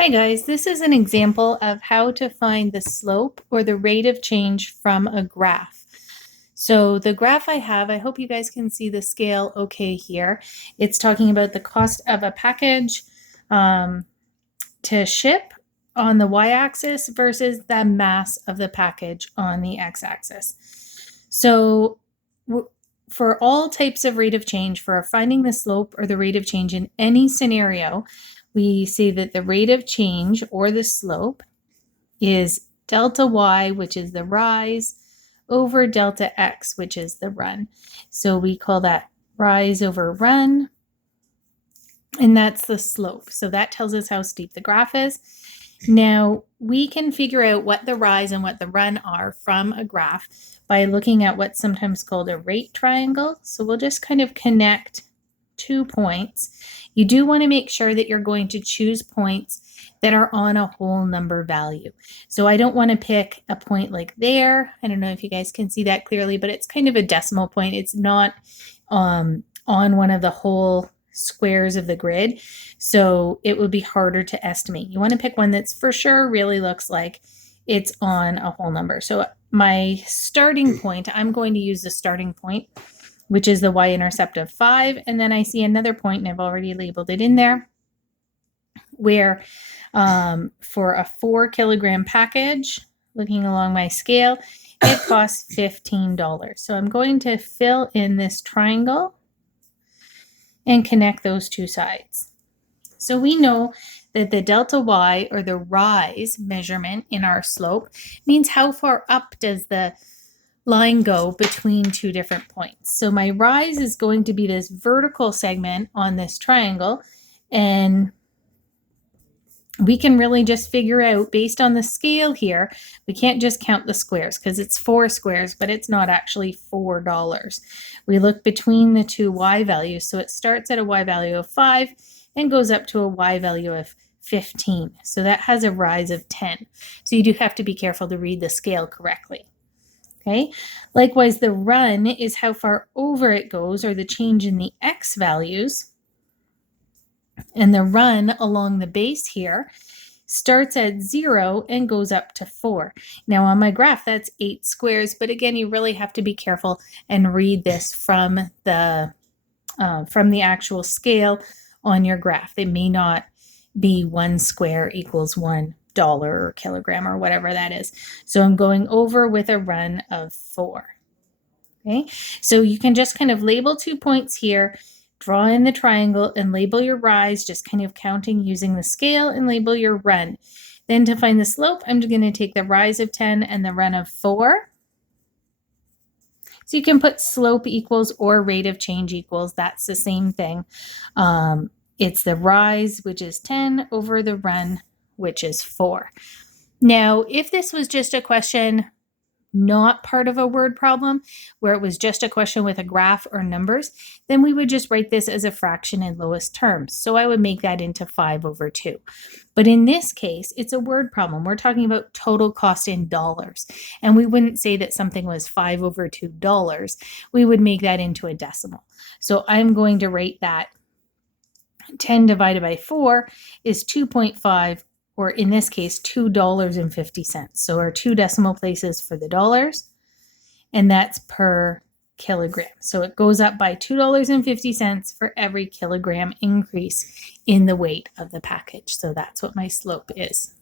Hi guys, this is an example of how to find the slope or the rate of change from a graph. So the graph I have, I hope you guys can see the scale okay here. It's talking about the cost of a package to ship on the y-axis versus the mass of the package on the x-axis. So for all types of rate of change, for finding the slope or the rate of change in any scenario, we say that the rate of change or the slope is delta y, which is the rise, over delta x, which is the run. So we call that rise over run, and that's the slope. So that tells us how steep the graph is. Now we can figure out what the rise and what the run are from a graph by looking at what's sometimes called a rate triangle. So we'll just kind of connect 2 points. You do want to make sure that you're going to choose points that are on a whole number value. So I don't want to pick a point like there. I don't know if you guys can see that clearly, but it's kind of a decimal point. It's not on one of the whole squares of the grid. So it would be harder to estimate. You want to pick one that's for sure really looks like it's on a whole number. So my starting point, I'm going to use the starting point, which is the y-intercept of 5. And then I see another point, and I've already labeled it in there, where for a 4 kilogram package, looking along my scale, it costs $15. So I'm going to fill in this triangle and connect those two sides. So we know that the delta y, or the rise measurement in our slope, means how far up does the line go between two different points. So my rise is going to be this vertical segment on this triangle, and we can really just figure out based on the scale here. We can't just count the squares because it's 4 squares, but it's not actually $4. We look between the two y values. So it starts at a y value of 5 and goes up to a y value of 15. So that has a rise of 10. So you do have to be careful to read the scale correctly. Okay. Likewise, the run is how far over it goes, or the change in the x values. And the run along the base here starts at 0 and goes up to 4. Now on my graph, that's 8 squares, but again, you really have to be careful and read this from the actual scale on your graph. It may not be 1 square equals $1 or kilogram or whatever that is. So I'm going over with a run of 4. Okay, so you can just kind of label 2 points here, draw in the triangle, and label your rise, just kind of counting using the scale, and label your run. Then to find the slope, I'm going to take the rise of 10 and the run of 4. So you can put slope equals or rate of change equals. That's the same thing. It's the rise, which is 10, over the run, which is 4. Now, if this was just a question not part of a word problem, where it was just a question with a graph or numbers, then we would just write this as a fraction in lowest terms. So I would make that into 5 over 2. But in this case, it's a word problem. We're talking about total cost in dollars. And we wouldn't say that something was 5 over $2. We would make that into a decimal. So I'm going to write that 10 divided by 4 is 2.5, or in this case, $2.50. So our 2 decimal places for the dollars, and that's per kilogram. So it goes up by $2.50 for every kilogram increase in the weight of the package. So that's what my slope is.